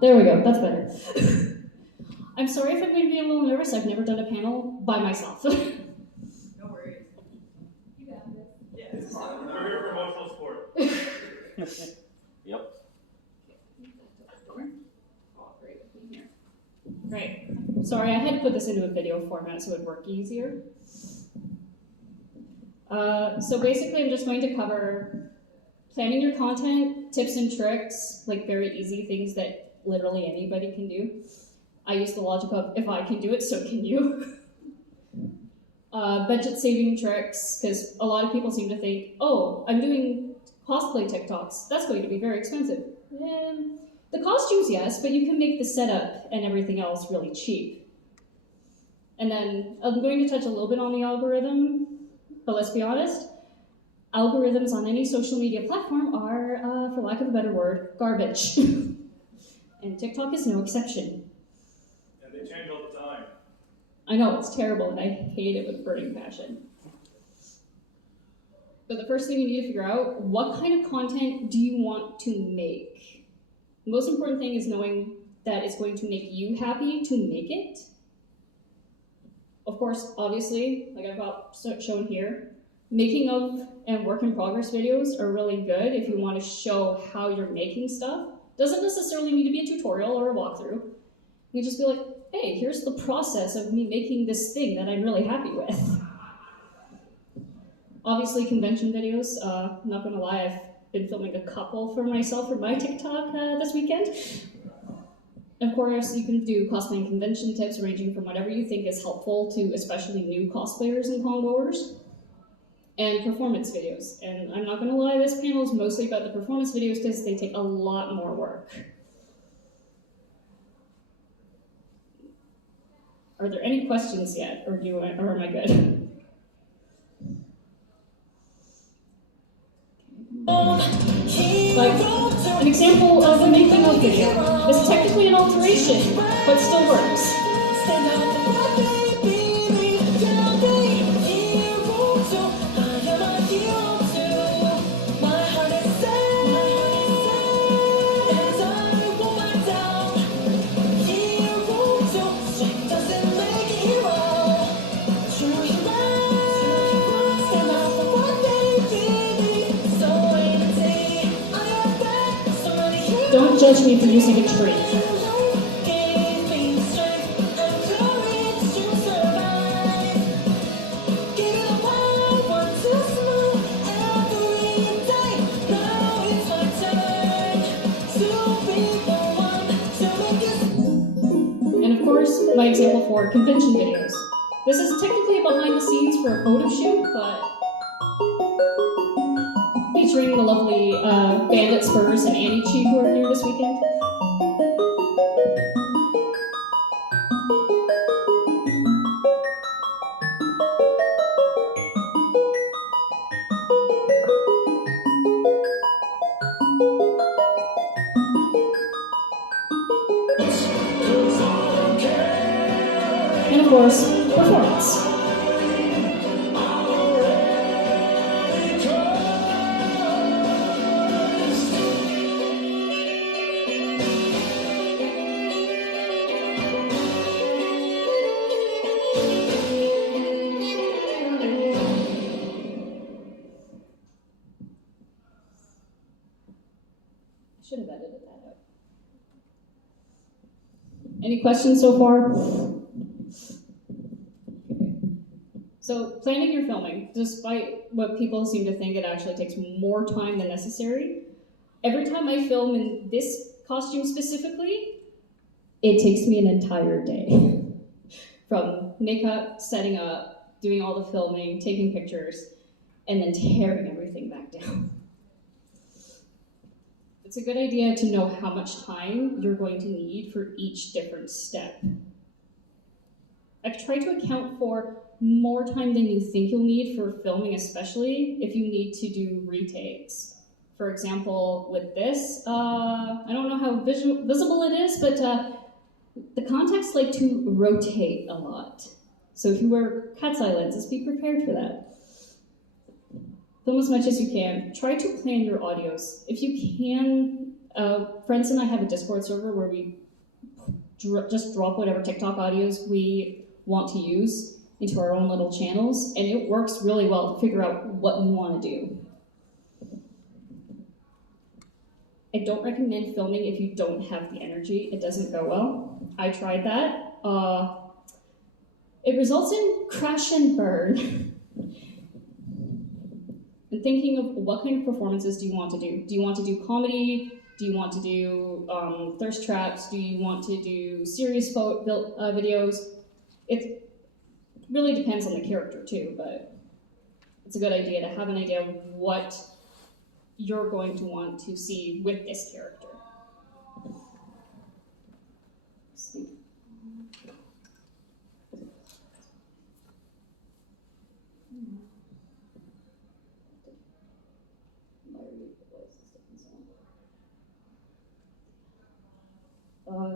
There we go, that's better. I'm sorry if I'm going to be a little nervous. I've never done a panel by myself. No worries. You got this. Yes. We're here for emotional support. Yep. Right. Sorry, I had to put this into a video format so it would work easier. So basically, I'm just going to cover planning your content, tips and tricks, like very easy things that literally anybody can do. I use the logic of, if I can do it, so can you. Budget saving tricks, because a lot of people seem to think, oh, I'm doing cosplay TikToks. That's going to be very expensive. The costumes, yes, but you can make the setup and everything else really cheap. And then I'm going to touch a little bit on the algorithm, but let's be honest, algorithms on any social media platform are, for lack of a better word, garbage. And TikTok is no exception. And they change all the time. I know, it's terrible, and I hate it with burning passion. But the first thing you need to figure out, what kind of content do you want to make? The most important thing is knowing that it's going to make you happy to make it. Of course, obviously, like I've got shown here, making of and work in progress videos are really good if you want to show how you're making stuff. Doesn't necessarily need to be a tutorial or a walkthrough. You just be like, hey, here's the process of me making this thing that I'm really happy with. Obviously, convention videos, not gonna lie, I've been filming a couple for myself for my TikTok this weekend. Of course, you can do cosplay and convention tips ranging from whatever you think is helpful to especially new cosplayers and con-goers. And performance videos. And I'm not gonna lie, this panel is mostly about the performance videos because they take a lot more work. Are there any questions yet, or am I good? Like, an example of a making of video. It's technically an alteration, but still works. Don't judge me for using a tree. And of course, my example for convention videos. This is technically behind the scenes for a photo shoot, but featuring the lovely Bandit Spurs and Annie Chi who are here this weekend. And of course, performance. Should have edited that out. Any questions so far? So planning your filming, despite what people seem to think, it actually takes more time than necessary. Every time I film in this costume specifically, it takes me an entire day. From makeup, setting up, doing all the filming, taking pictures, and then tearing everything back down. It's a good idea to know how much time you're going to need for each different step. I've tried to account for more time than you think you'll need for filming, especially if you need to do retakes. For example, with this, I don't know how visible it is, but the contacts like to rotate a lot. So if you wear cat's eye lenses, be prepared for that. Film as much as you can. Try to plan your audios. If you can Friends and I have a Discord server where we just drop whatever TikTok audios we want to use into our own little channels, and it works really well to figure out what you want to do. I don't recommend filming if you don't have the energy. It doesn't go well. I tried that. It results in crash and burn. And thinking of what kind of performances do you want to do? Do you want to do comedy? Do you want to do thirst traps? Do you want to do serious videos? It really depends on the character too, but it's a good idea to have an idea of what you're going to want to see with this character. Let's see.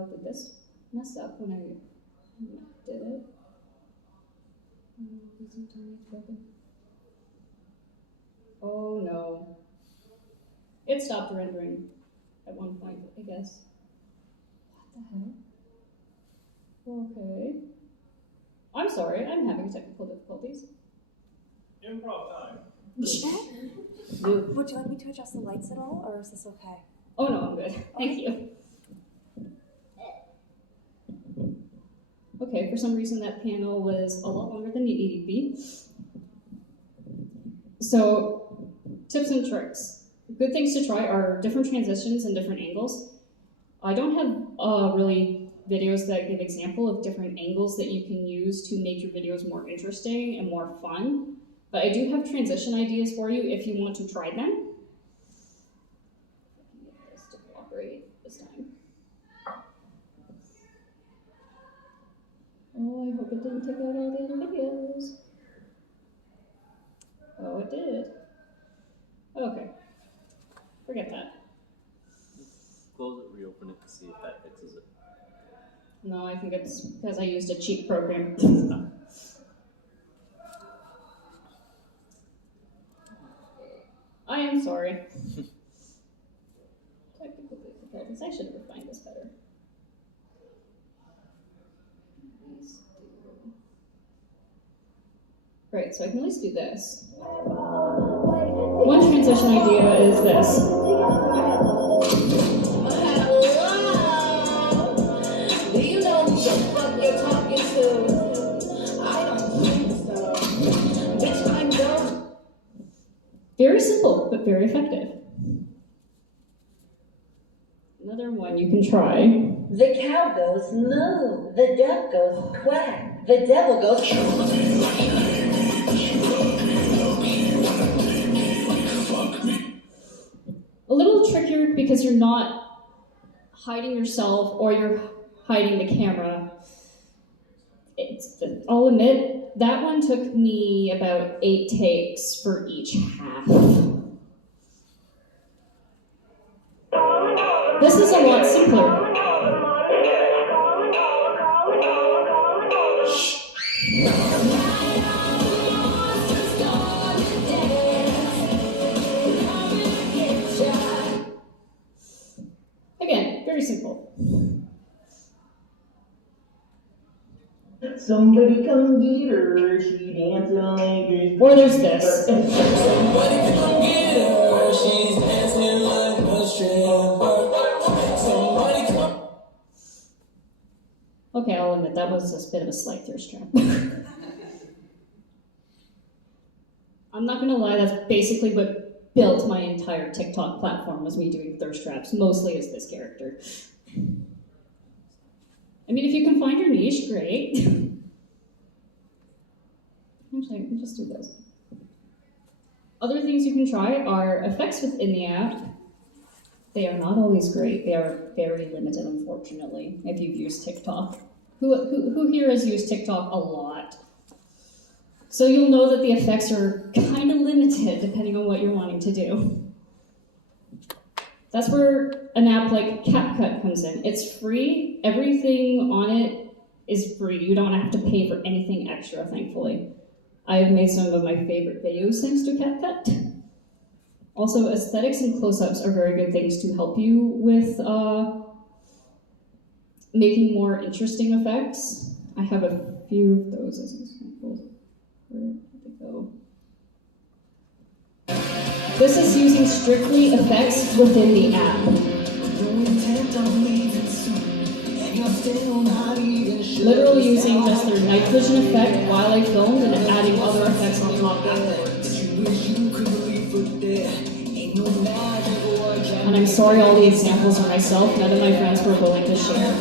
Did this mess up when I did it? Oh no. It stopped rendering at one point, I guess. What the heck? Okay. I'm sorry, I'm having technical difficulties. Improv time. Would you like me to adjust the lights at all, or is this okay? Oh no, I'm good. Thank you. Okay, for some reason that panel was a lot longer than it needed to be. So, tips and tricks. Good things to try are different transitions and different angles. I don't have really videos that give example of different angles that you can use to make your videos more interesting and more fun, but I do have transition ideas for you if you want to try them. I can get this to cooperate this time. Oh, I hope it didn't take out all the other videos. Oh, it did. Okay. Forget that. Close it, reopen it to see if that fixes it. No, I think it's because I used a cheap program. I am sorry. Technical difficulties. I should have refined this better. Great, so I can at least do this. One transition idea is this. Do you know who the fuck you're talking to? I don't think so. Bitch, I'm dumb. Very simple, but very effective. Another one you can try. The cow goes moo. The duck goes quack. The devil goes. A little trickier because you're not hiding yourself or you're hiding the camera. I'll admit, that one took me about 8 takes for each half. This is a lot simpler. Again, very simple. Somebody come get her, she dancing like a... Or there's this. Somebody come get her, she's dancing like a stripper. Somebody come. Okay, I'll admit that was a bit of a slight thirst trap. I'm not gonna lie, that's basically what built my entire TikTok platform, was me doing thirst traps, mostly as this character. I mean, if you can find your niche, great. Actually, I can just do this. Other things you can try are effects within the app. They are not always great. They are very limited, unfortunately, if you've used TikTok. Who here has used TikTok a lot? So you'll know that the effects are kind of limited depending on what you're wanting to do. That's where an app like CapCut comes in. It's free. Everything on it is free. You don't have to pay for anything extra, thankfully. I've made some of my favorite videos thanks to CapCut. Also, aesthetics and close-ups are very good things to help you with making more interesting effects. I have a few of those as examples. Where did they go? This is using strictly effects within the app. Literally using just their night vision effect while I filmed and adding other effects on top afterwards. And I'm sorry all the examples are myself, none of my friends were willing to share.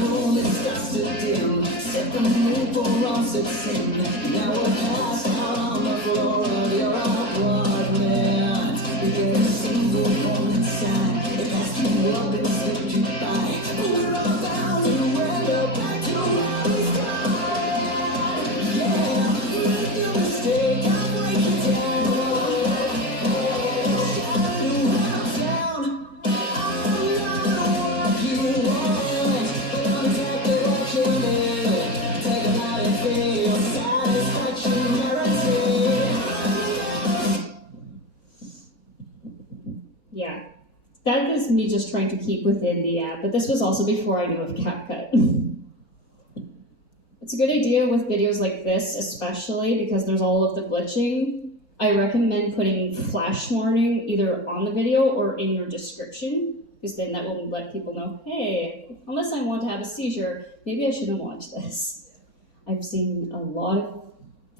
Yeah, that is me just trying to keep within the app, but this was also before I knew of CapCut. It's a good idea with videos like this, especially because there's all of the glitching. I recommend putting flash warning either on the video or in your description, because then that will let people know, hey, unless I want to have a seizure, maybe I shouldn't watch this. I've seen a lot of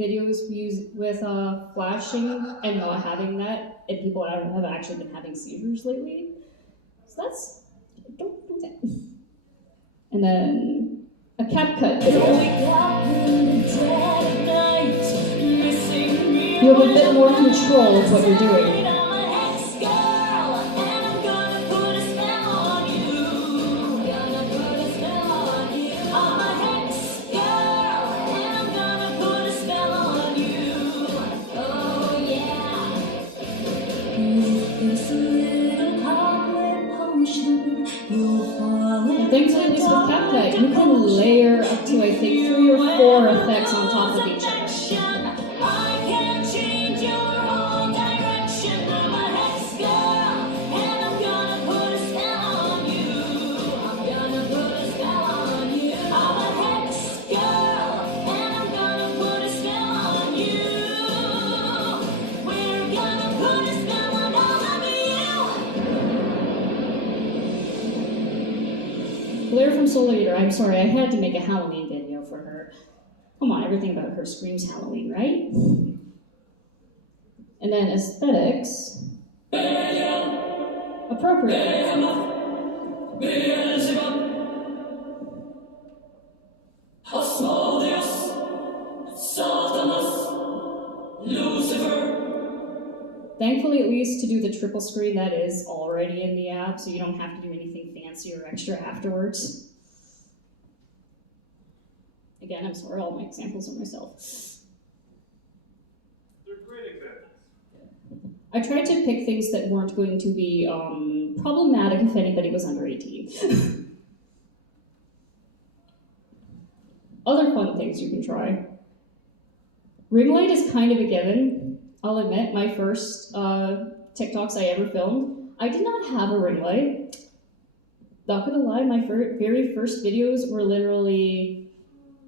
videos with flashing and not having that, and people have actually been having seizures lately. So don't do that. And then a CapCut video. You have a bit more control of what you're doing. The things that is with CapCut, you can layer up to I think 3 or 4 effects on top of each other. Blair from Soul Eater, I'm sorry, I had to make a Halloween video for her. Come on, everything about her screams Halloween, right? And then aesthetics. Appropriate. Thankfully, at least to do the triple screen, that is already in the app, so you don't have to do anything fancy or extra afterwards. Again, I'm sorry, all my examples are myself. They're great examples. I tried to pick things that weren't going to be problematic if anybody was under 18. Other fun things you can try. Ring light is kind of a given. I'll admit, my first TikToks I ever filmed, I did not have a ring light. Not gonna lie, my very first videos were literally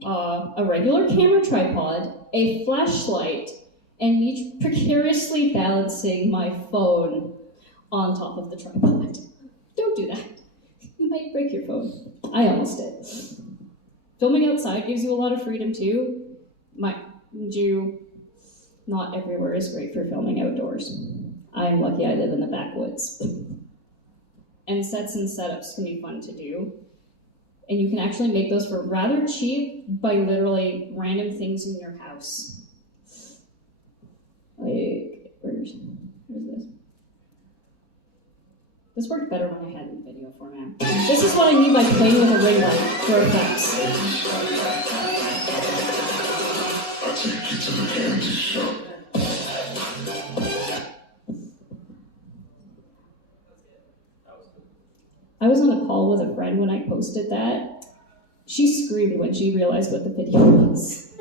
a regular camera tripod, a flashlight, and me precariously balancing my phone on top of the tripod. Don't do that. You might break your phone. I almost did. Filming outside gives you a lot of freedom too. Mind you, not everywhere is great for filming outdoors. I am lucky I live in the backwoods. And sets and setups can be fun to do. And you can actually make those for rather cheap by literally random things in your house. Like, where's this? This worked better when I had it in video format. This is what I mean by playing with a ring light for effects. I'll take you to the candy shop. I was on a call with a friend when I posted that. She screamed when she realized what the video was.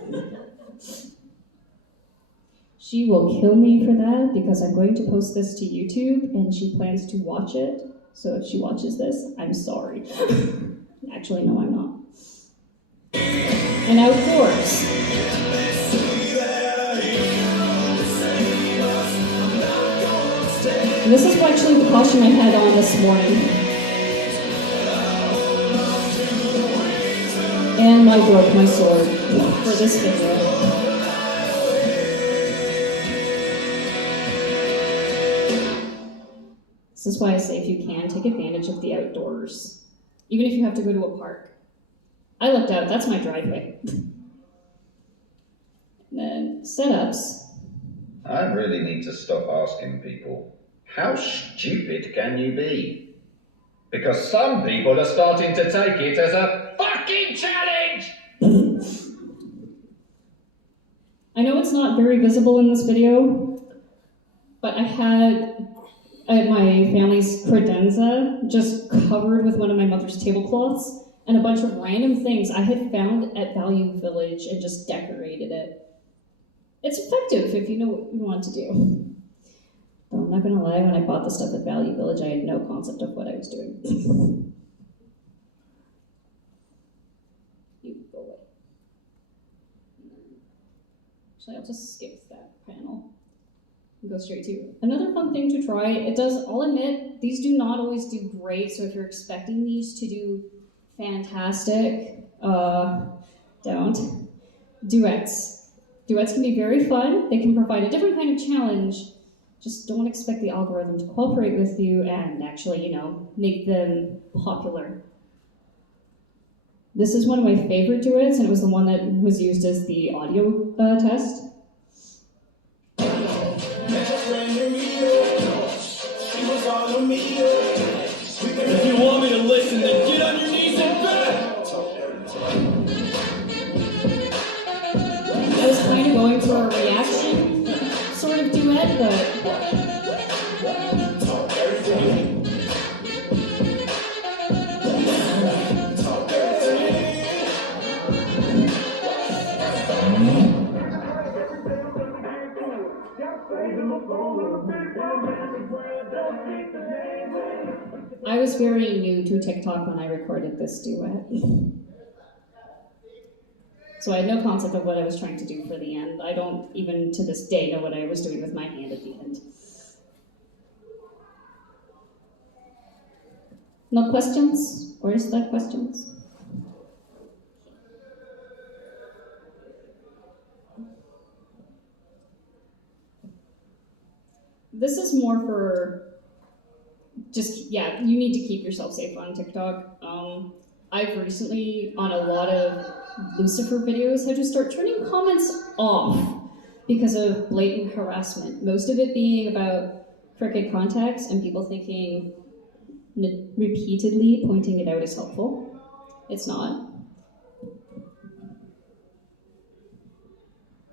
She will kill me for that because I'm going to post this to YouTube and she plans to watch it. So if she watches this, I'm sorry. Actually, no, I'm not. And outdoors. And this is actually the costume I had on this morning. And I broke my sword for this video. This is why I say if you can, take advantage of the outdoors. Even if you have to go to a park. I looked out, that's my driveway. And then setups. I really need to stop asking people, how stupid can you be? Because some people are starting to take it as a fucking challenge! I know it's not very visible in this video, but I had my family's credenza just covered with one of my mother's tablecloths and a bunch of random things I had found at Value Village and just decorated it. It's effective if you know what you want to do. But I'm not gonna lie, when I bought the stuff at Value Village, I had no concept of what I was doing. You go away. Actually, I'll just skip that panel and go straight to another fun thing to try. It does, I'll admit, these do not always do great, so if you're expecting these to do fantastic, don't. Duets. Duets can be very fun. They can provide a different kind of challenge. Just don't expect the algorithm to cooperate with you and actually, make them popular. This is one of my favorite duets, and it was the one that was used as the audio test. If you want me to listen, then get on your knees and beg! I was kind of going for a reaction sort of duet, but I was very new to TikTok when I recorded this duet. So I had no concept of what I was trying to do for the end. I don't even to this day know what I was doing with my hand at the end. No questions? Where's the questions? This is more for just, you need to keep yourself safe on TikTok. I've recently, on a lot of Lucifer videos, had to start turning comments off because of blatant harassment. Most of it being about crooked contacts and people thinking repeatedly pointing it out is helpful. It's not.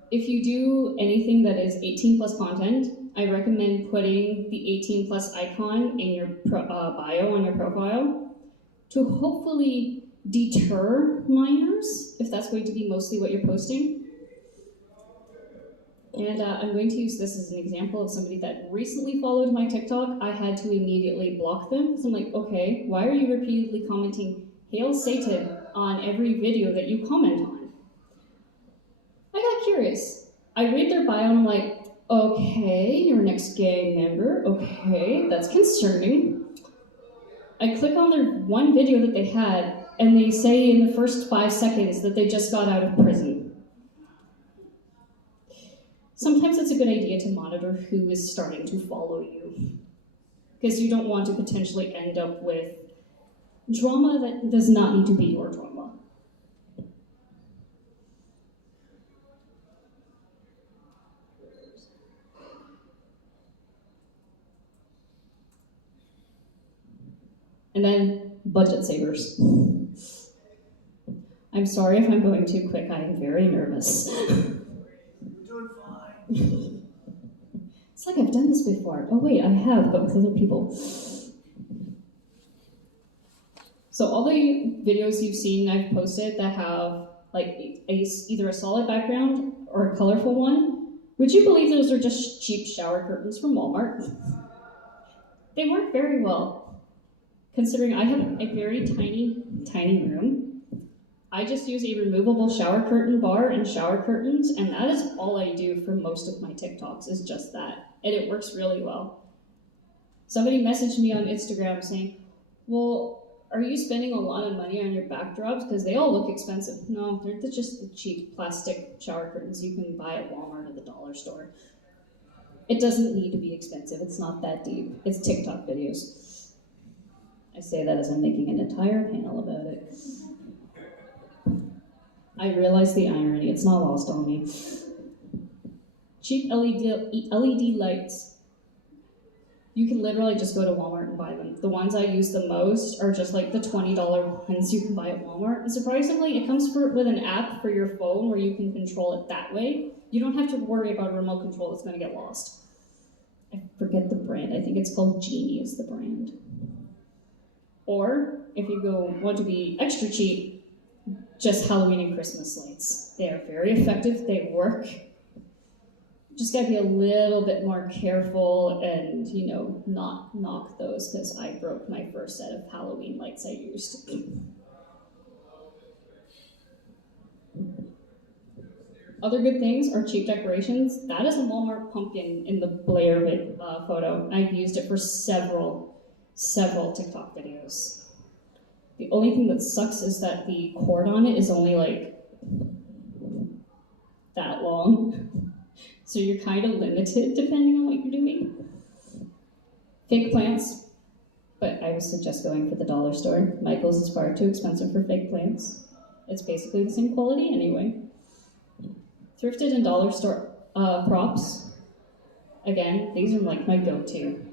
If you do anything that is 18 plus content, I recommend putting the 18 plus icon in your bio on your profile to hopefully deter minors, if that's going to be mostly what you're posting. And I'm going to use this as an example of somebody that recently followed my TikTok. I had to immediately block them. So I'm like, okay, why are you repeatedly commenting Hail Satan on every video that you comment on? I got curious. I read their bio and I'm like, okay, you're an ex-gang member. Okay, that's concerning. I click on their one video that they had, and they say in the first 5 seconds that they just got out of prison. Sometimes it's a good idea to monitor who is starting to follow you, because you don't want to potentially end up with drama that does not need to be your drama. And then budget savers. I'm sorry if I'm going too quick, I am very nervous. You're doing fine. It's like I've done this before. Oh wait, I have, but with other people. So all the videos you've seen I've posted that have like either a solid background or a colorful one, Would you believe those are just cheap shower curtains from Walmart? They work very well, considering I have a very tiny room. I just use a removable shower curtain bar and shower curtains, and that is all I do for most of my TikToks, is just that. And it works really well. Somebody messaged me on Instagram saying, well, are you spending a lot of money on your backdrops? Because they all look expensive. No, they're just the cheap plastic shower curtains you can buy at Walmart or the dollar store. It doesn't need to be expensive. It's not that deep. It's TikTok videos. I say that as I'm making an entire panel about it. I realize the irony. It's not lost on me. Cheap LED lights. You can literally just go to Walmart and buy them. The ones I use the most are just like the $20 ones you can buy at Walmart. And surprisingly, it comes with an app for your phone where you can control it that way. You don't have to worry about a remote control that's going to get lost. I forget the brand. I think it's called Genie is the brand. Or, if you want to be extra cheap, just Halloween and Christmas lights. They are very effective. They work. Just gotta be a little bit more careful and, not knock those, because I broke my first set of Halloween lights I used. Other good things are cheap decorations. That is a Walmart pumpkin in the Blair photo. I've used it for several TikTok videos. The only thing that sucks is that the cord on it is only like that long. So you're kind of limited depending on what you're doing. Fake plants, but I would suggest going for the dollar store. Michael's is far too expensive for fake plants. It's basically the same quality anyway. Thrifted and dollar store props. Again, these are like my go-to.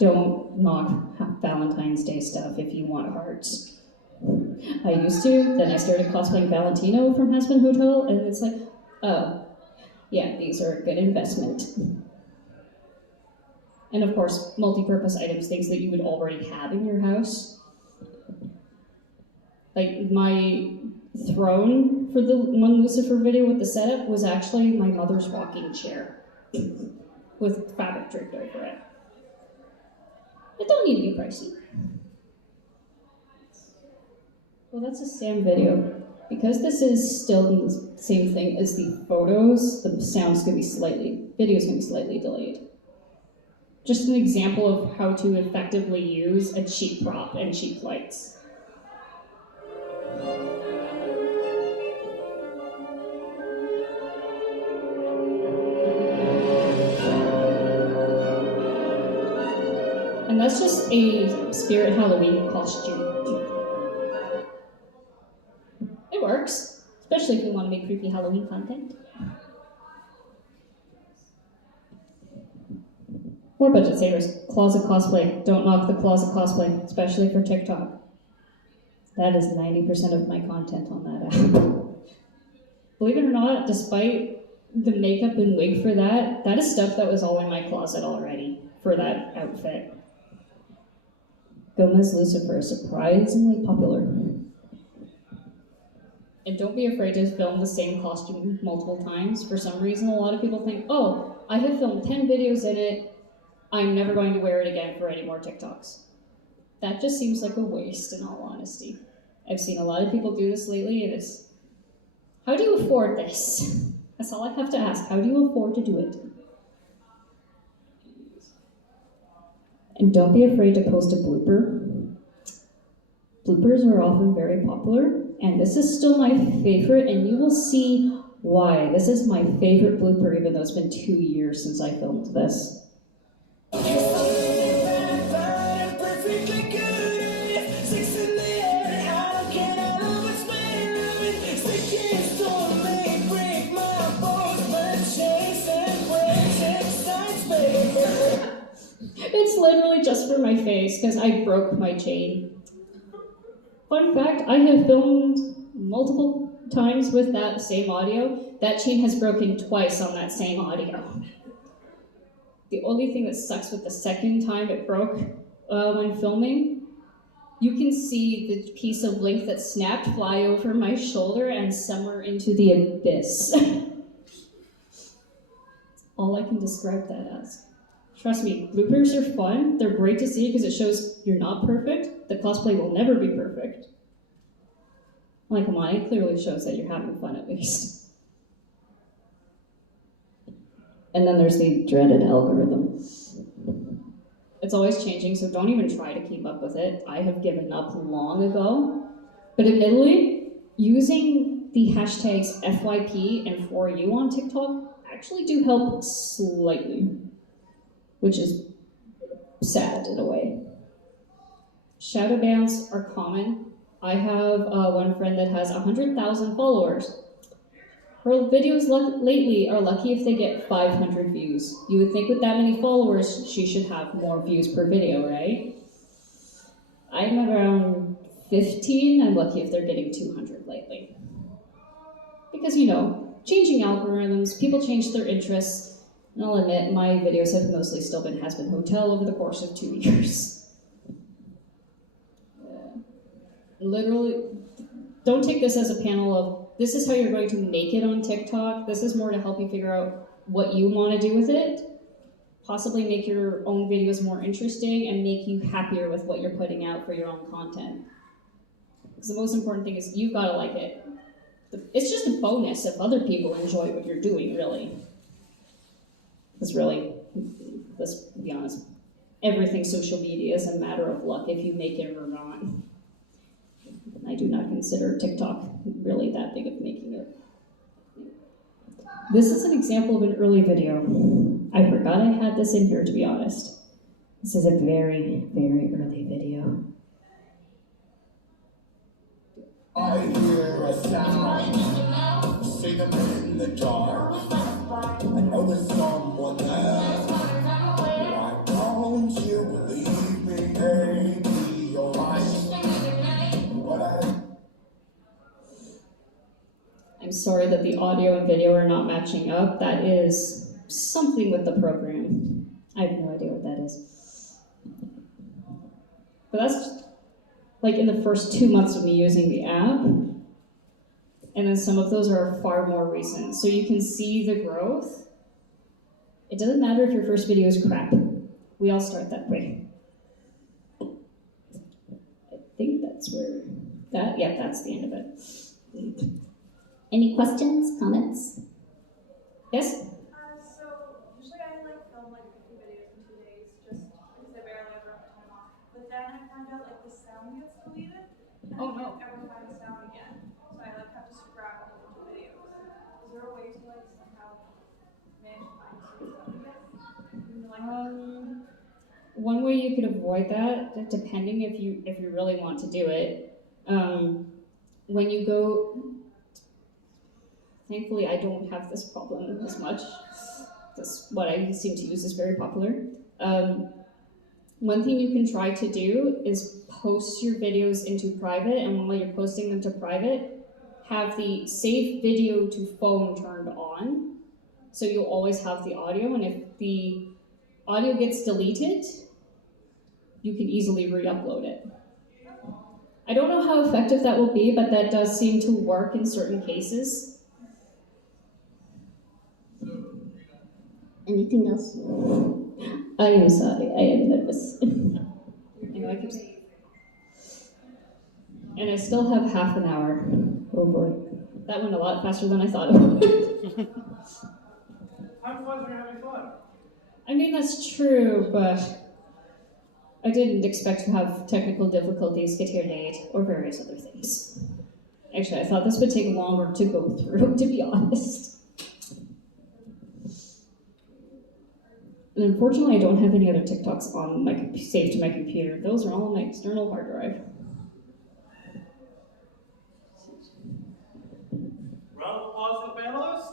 Don't knock Valentine's Day stuff if you want hearts. I used to, then I started cosplaying Valentino from Hazbin Hotel, and it's like, oh, yeah, these are a good investment. And of course, multi-purpose items, things that you would already have in your house. Like my throne for the one Lucifer video with the setup was actually my mother's rocking chair with fabric draped over it. It don't need to be pricey. Well, that's a Sam video. Because this is still the same thing as the photos, the video's gonna be slightly delayed. Just an example of how to effectively use a cheap prop and cheap lights. And that's just a Spirit Halloween costume. It works, especially if you want to make creepy Halloween content. More budget savers. Closet cosplay. Don't knock the closet cosplay, especially for TikTok. That is 90% of my content on that app. Believe it or not, despite the makeup and wig for that is stuff that was all in my closet already for that outfit. Gomez Lucifer is surprisingly popular. And don't be afraid to film the same costume multiple times. For some reason, a lot of people think, oh, I have filmed 10 videos in it, I'm never going to wear it again for any more TikToks. That just seems like a waste, in all honesty. I've seen a lot of people do this lately, and it's, how do you afford this? That's all I have to ask. How do you afford to do it? And don't be afraid to post a blooper. Bloopers are often very popular, and this is still my favorite, and you will see why. This is my favorite blooper, even though it's been 2 years since I filmed this. It's literally just for my face, because I broke my chain. Fun fact, I have filmed multiple times with that same audio. That chain has broken twice on that same audio. The only thing that sucks with the second time it broke when filming, you can see the piece of link that snapped fly over my shoulder and somewhere into the abyss. all I can describe that as. Trust me, bloopers are fun. They're great to see because it shows you're not perfect. The cosplay will never be perfect. Like, come on, it clearly shows that you're having fun at least. And then there's the dreaded algorithm. It's always changing, so don't even try to keep up with it. I have given up long ago. But admittedly, using the hashtags FYP and For You on TikTok actually do help slightly, which is sad in a way. Shadow bans are common. I have one friend that has 100,000 followers. Her videos lately are lucky if they get 500 views. You would think with that many followers, she should have more views per video, right? I'm around 15. I'm lucky if they're getting 200 lately. Because, you know, changing algorithms, people change their interests. And I'll admit, my videos have mostly still been Has-Been Hotel over the course of 2 years. Literally, don't take this as a panel of, this is how you're going to make it on TikTok. This is more to help you figure out what you want to do with it. Possibly make your own videos more interesting and make you happier with what you're putting out for your own content. Because the most important thing is you've got to like it. It's just a bonus if other people enjoy what you're doing, really. Because really, let's be honest, everything social media is a matter of luck if you make it or not. I do not consider TikTok really that big of making it. This is an example of an early video. I forgot I had this in here, to be honest. This is a very, very early video. I hear a sound, see them in the dark. I know there's someone there. Why don't you believe me? Maybe you're right. I'm sorry that the audio and video are not matching up. That is something with the program. I have no idea what that is. But that's like in the first 2 months of me using the app. And then some of those are far more recent. So you can see the growth. It doesn't matter if your first video is crap. We all start that way. I think that's where that's the end of it. Any questions, comments? Yes? So usually I film 50 videos in 2 days just because I barely ever have time off. But then I find out the sound gets deleted and I can't ever find the sound again. So I have to scrap a whole bunch of videos. Is there a way to somehow manage to find the sound again? One way you could avoid that, depending if you really want to do it, when you go. Thankfully, I don't have this problem as much. What I seem to use is very popular. One thing you can try to do is post your videos into private, and while you're posting them to private, have the save video to phone turned on, so you'll always have the audio, and if the audio gets deleted, you can easily re-upload it. I don't know how effective that will be, but that does seem to work in certain cases. Anything else? I am sorry, I am nervous. And I still have half an hour. Oh boy. That went a lot faster than I thought it would. Time flies when you're having fun. I mean, that's true, but I didn't expect to have technical difficulties, get here late, or various other things. Actually, I thought this would take longer to go through, to be honest. And unfortunately, I don't have any other TikToks on saved to my computer. Those are all on my external hard drive. Round of applause for the panelists.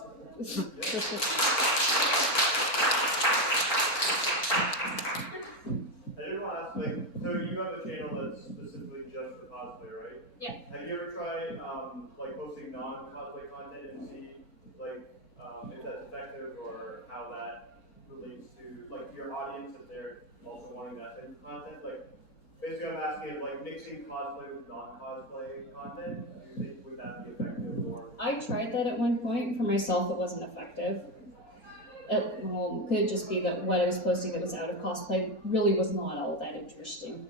I did want to ask, so you have a channel that's specifically just for cosplay, right? Yeah. Have you ever tried posting non-cosplay content and see if that's effective or how that relates to your audience if they're also wanting that type of content? Basically, I'm asking if mixing cosplay with non-cosplay content, do you think would that be effective or? I tried that at one point. For myself, it wasn't effective. Well, could just be that what I was posting that was out of cosplay really was not all that interesting.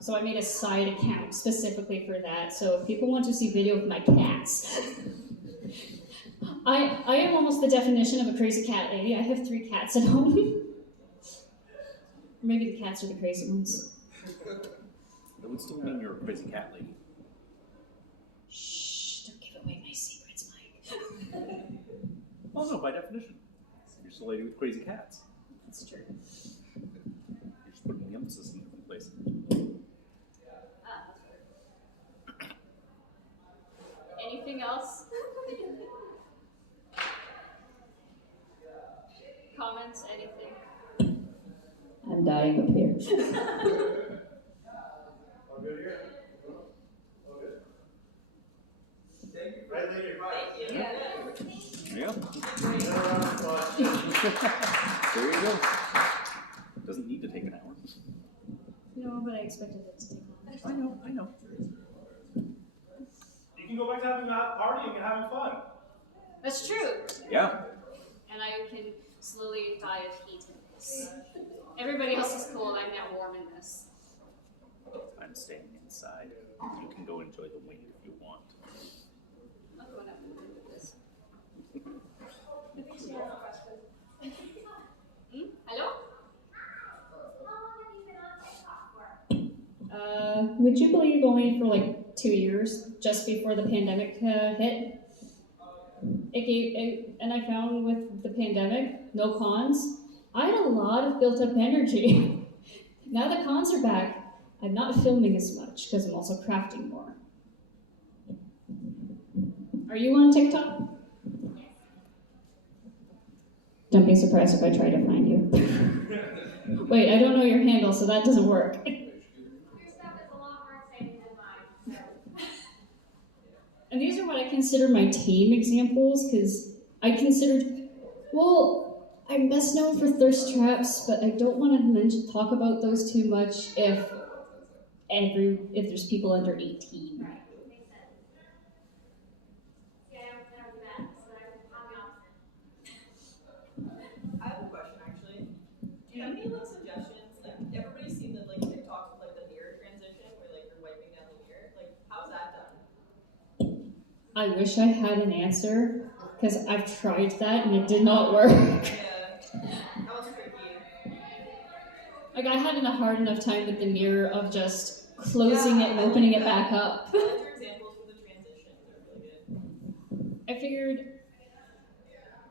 So I made a side account specifically for that. So if people want to see video of my cats, I am almost the definition of a crazy cat lady. I have 3 cats at home. Maybe the cats are the crazy ones. That would still mean you're a crazy cat lady. Shh, don't give away my secrets, Mike. Oh no, by definition. You're just a lady with crazy cats. That's true. You're just putting the emphasis in different places. Anything else? Comments, anything? I'm dying up here. All good here? All good. Thank you. Right later. Bye. Yeah. There you go. Another round of applause. There you go. Doesn't need to take an hour. No, but I expected it to take long. I know. You can go back to having that partying and having fun. That's true. Yeah. And I can slowly die of heat in this. Everybody else is cold, I'm now warm in this. I'm staying inside. You can go enjoy the wind if you want. I'm going up with this. Hello? Would you believe only for like 2 years, just before the pandemic hit? And I found with the pandemic, no cons, I had a lot of built up energy. Now the cons are back, I'm not filming as much because I'm also crafting more. Are you on TikTok? Don't be surprised if I try to find you. Wait, I don't know your handle, so that doesn't work. And these are what I consider my tame examples, because I considered, well, I'm best known for thirst traps, but I don't want to talk about those too much if there's people under 18. I have a question actually. Do you have any like suggestions? Like everybody's seen the like TikToks with like the mirror transition where like you're wiping down the mirror. Like how's that done? I wish I had an answer, because I've tried that and it did not work. Yeah. That was tricky. Like I had a hard enough time with the mirror of just closing it and opening it back up. I like your examples for the transitions. They're really good. I figured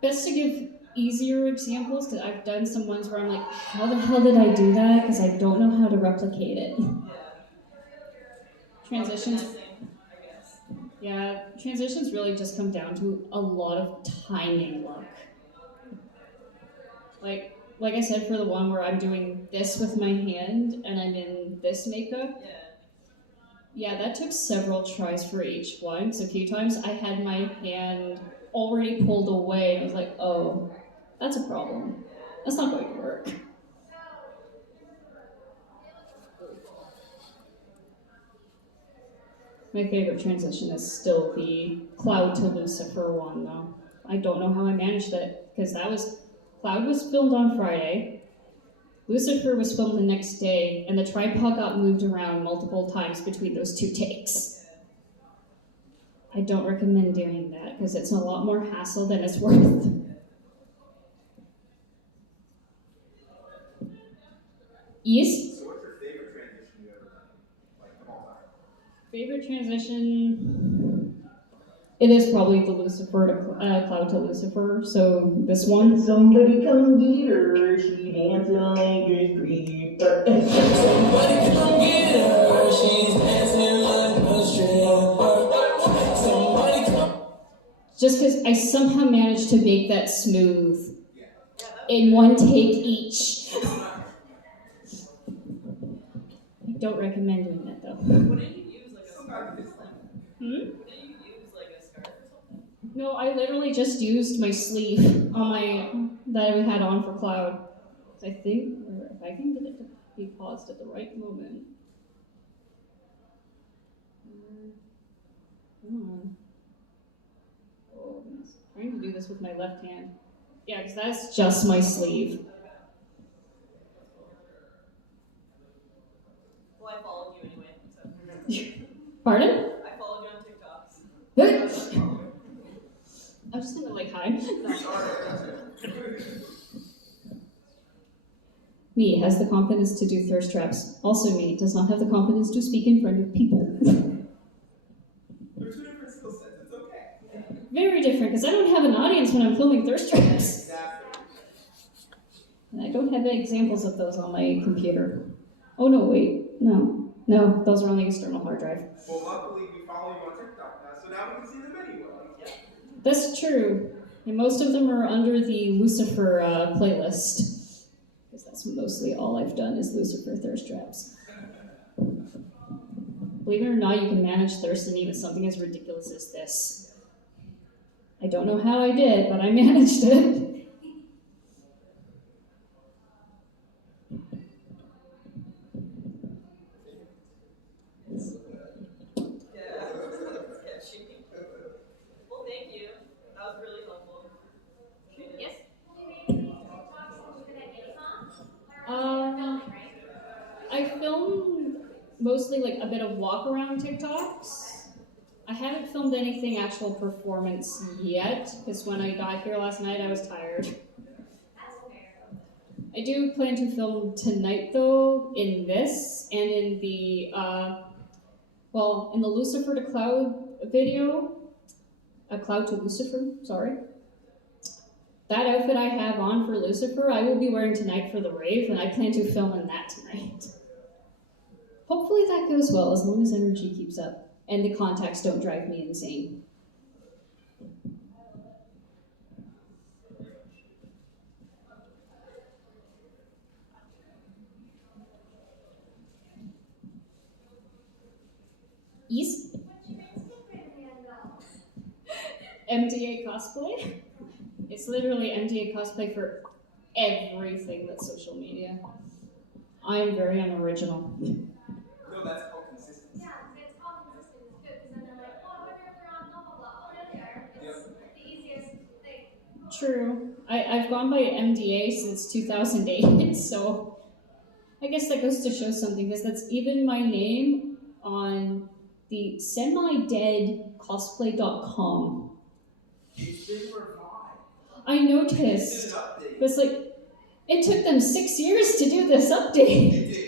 best to give easier examples, because I've done some ones where I'm like, how the hell did I do that? Because I don't know how to replicate it. Yeah. Transitions. I guess. Yeah, transitions really just come down to a lot of timing luck. Like I said, for the one where I'm doing this with my hand and I'm in this makeup, yeah, that took several tries for each one. So a few times I had my hand already pulled away and I was like, oh, that's a problem. That's not going to work. My favorite transition is still the Cloud to Lucifer one, though. I don't know how I managed it, because Cloud was filmed on Friday, Lucifer was filmed the next day, and the tripod got moved around multiple times between those 2 takes. I don't recommend doing that, because it's a lot more hassle than it's worth. Yes? So what's your favorite transition you ever done? Like of all time? Favorite transition? It is probably the Lucifer to Cloud to Lucifer, so this one. Somebody come get her, she dancing like a stripper. Somebody come get her, she's dancing like a stripper. Somebody come. Just because I somehow managed to make that smooth in 1 take each. I don't recommend doing that though. Wouldn't you use like a scarf or something? Hmm? Wouldn't you use like a scarf or something? No, I literally just used my sleeve on that I had on for Cloud. I think, or if I can get it to be paused at the right moment. Come on. Oh, goodness. I'm trying to do this with my left hand. Yeah, because that's just my sleeve. Well, I followed you anyway, so. Pardon? I followed you on TikToks. I'm just gonna like hide. Me has the confidence to do thirst traps. Also me does not have the confidence to speak in front of people. They're two different skill sets. It's okay. Very different, because I don't have an audience when I'm filming thirst traps. Exactly. And I don't have examples of those on my computer. Oh no, wait. No, those are on the external hard drive. Well, luckily we follow you on TikTok now, so now we can see them anyway. Yeah. That's true. And most of them are under the Lucifer playlist. Because that's mostly all I've done is Lucifer thirst traps. Believe it or not, you can manage thirst in even something as ridiculous as this. I don't know how I did, but I managed it. Yeah, it's sketchy. Well, thank you. That was really helpful. Yes? I filmed mostly like a bit of walk around TikToks. I haven't filmed anything actual performance yet, because when I got here last night I was tired. I do plan to film tonight though, in this, and in the, in the Lucifer to Cloud video, Cloud to Lucifer, sorry. That outfit I have on for Lucifer, I will be wearing tonight for the rave, and I plan to film in that tonight. Hopefully that goes well, as long as energy keeps up, and the contacts don't drive me insane. Ease? MDA Cosplay? It's literally MDA Cosplay for everything that's social media. I am very unoriginal. No, that's called consistency. Yeah, it's called consistent. It's good because then they're like, oh, I wonder if they're on blah blah blah. Oh, there they are. It's the easiest thing. True. I've gone by MDA since 2008, so I guess that goes to show something, because that's even my name on the semi-dead cosplay.com. It's been revived. I noticed. But it's like, it took them 6 years to do this update.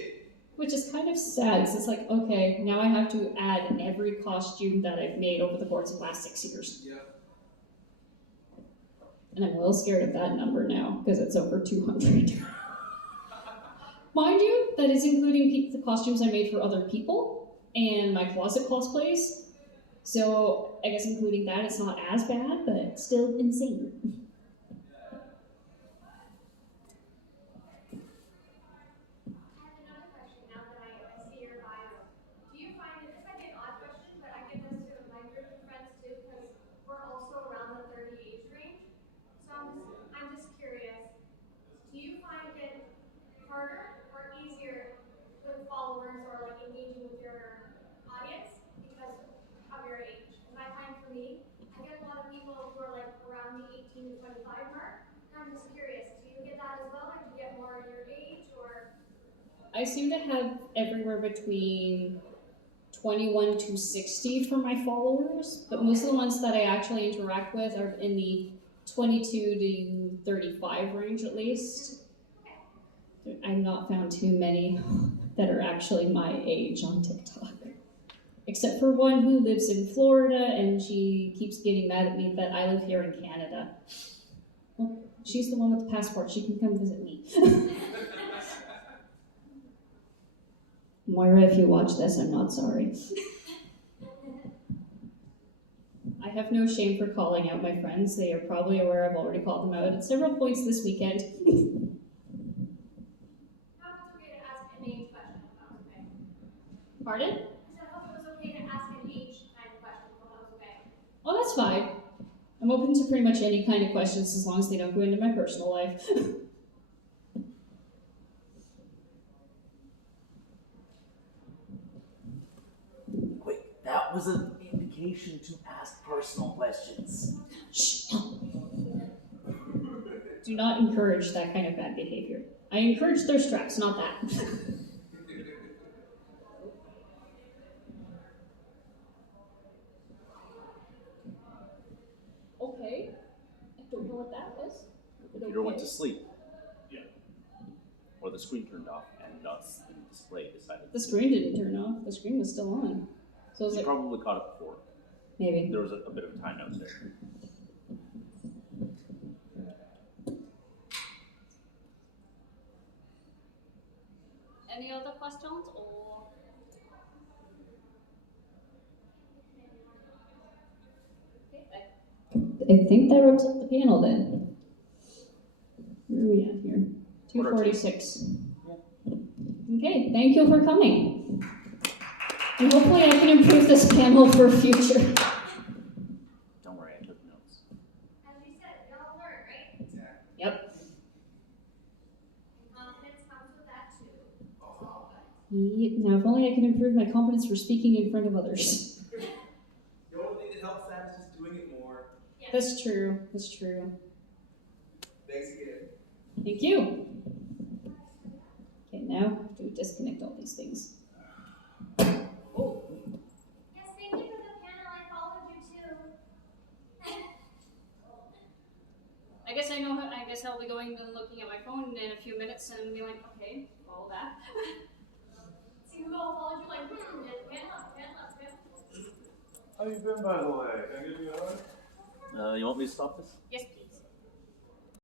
Which is kind of sad, because it's like, okay, now I have to add every costume that I've made over the course of the last 6 years. Yep. And I'm a little scared of that number now, because it's over 200. Mind you, that is including the costumes I made for other people, and my closet cosplays. So I guess including that, it's not as bad, but still insane. Harder or easier with followers or like engaging with your audience because of your age? Because I find for me, I get a lot of people who are like around the 18 to 25 mark, and I'm just curious, do you get that as well, or do you get more your age, or? I seem to have everywhere between 21 to 60 for my followers, but most of the ones that I actually interact with are in the 22 to 35 range at least. I've not found too many that are actually my age on TikTok. Except for one who lives in Florida, and she keeps getting mad at me that I live here in Canada. Well, she's the one with the passport. She can come visit me. Moira, if you watch this, I'm not sorry. I have no shame for calling out my friends. They are probably aware I've already called them out at several points this weekend. Pardon? I said, I hope it was okay to ask an age kind of question. I hope that was okay. Oh, that's fine. I'm open to pretty much any kind of questions as long as they don't go into my personal life. Wait, that was an indication to ask personal questions. Shh, no. do not encourage that kind of bad behavior. I encourage thirst traps, not that. Okay. I don't know what that was. The computer went to sleep. Yeah. Or the screen turned off, and thus the display decided. The screen didn't turn off. The screen was still on. So it was You like probably caught it before. maybe. There was a bit of a timeout there. Any other questions or? I think that wraps up the panel then. Where are we at here? 2:46. Okay, thank you for coming. And hopefully I can improve this panel for future. Don't worry, I took notes. As you said, we all learn, right? Yep. Confidence comes with that too. Now, if only I can improve my confidence for speaking in front of others. The only thing that helps that is just doing it more. That's true. That's true. Thanks again. Thank you. Okay, now do we disconnect all these things? Oh. Yes, thank you for the panel. I followed you too. I guess I know. I guess I'll be going and looking at my phone in a few minutes and be like, okay, follow that. See who all followed you like, panel. How you been, by the way? Can I give you a hug? You want me to stop this? Yes, please.